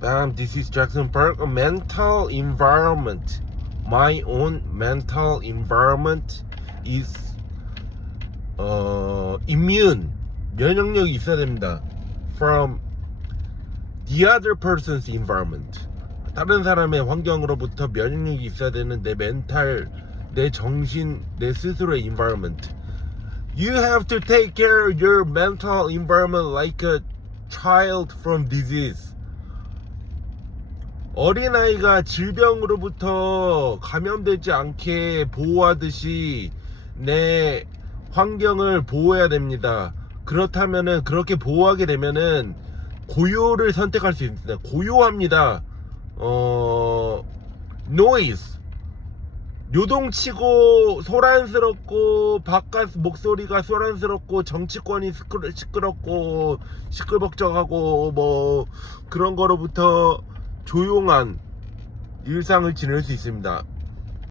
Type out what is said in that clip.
Bam, this is Jackson Park. A mental environment. My own mental environment is uh, immune. 면역력이 있어야 됩니다. From the other person's environment. 다른 사람의 환경으로부터 면역력이 있어야 되는 내 멘탈, 내 정신, 내 스스로의 environment. You have to take care of your mental environment like a child from disease. 어린아이가 질병으로부터 감염되지 않게 보호하듯이 내 환경을 보호해야 됩니다. 그렇다면은 그렇게 보호하게 되면은 고요를 선택할 수 있습니다. 고요합니다. 어 noise 요동치고 소란스럽고 바깥 목소리가 소란스럽고 정치권이 시끄럽고 시끌벅적하고 뭐 그런 거로부터 조용한 일상을 지낼 수 있습니다.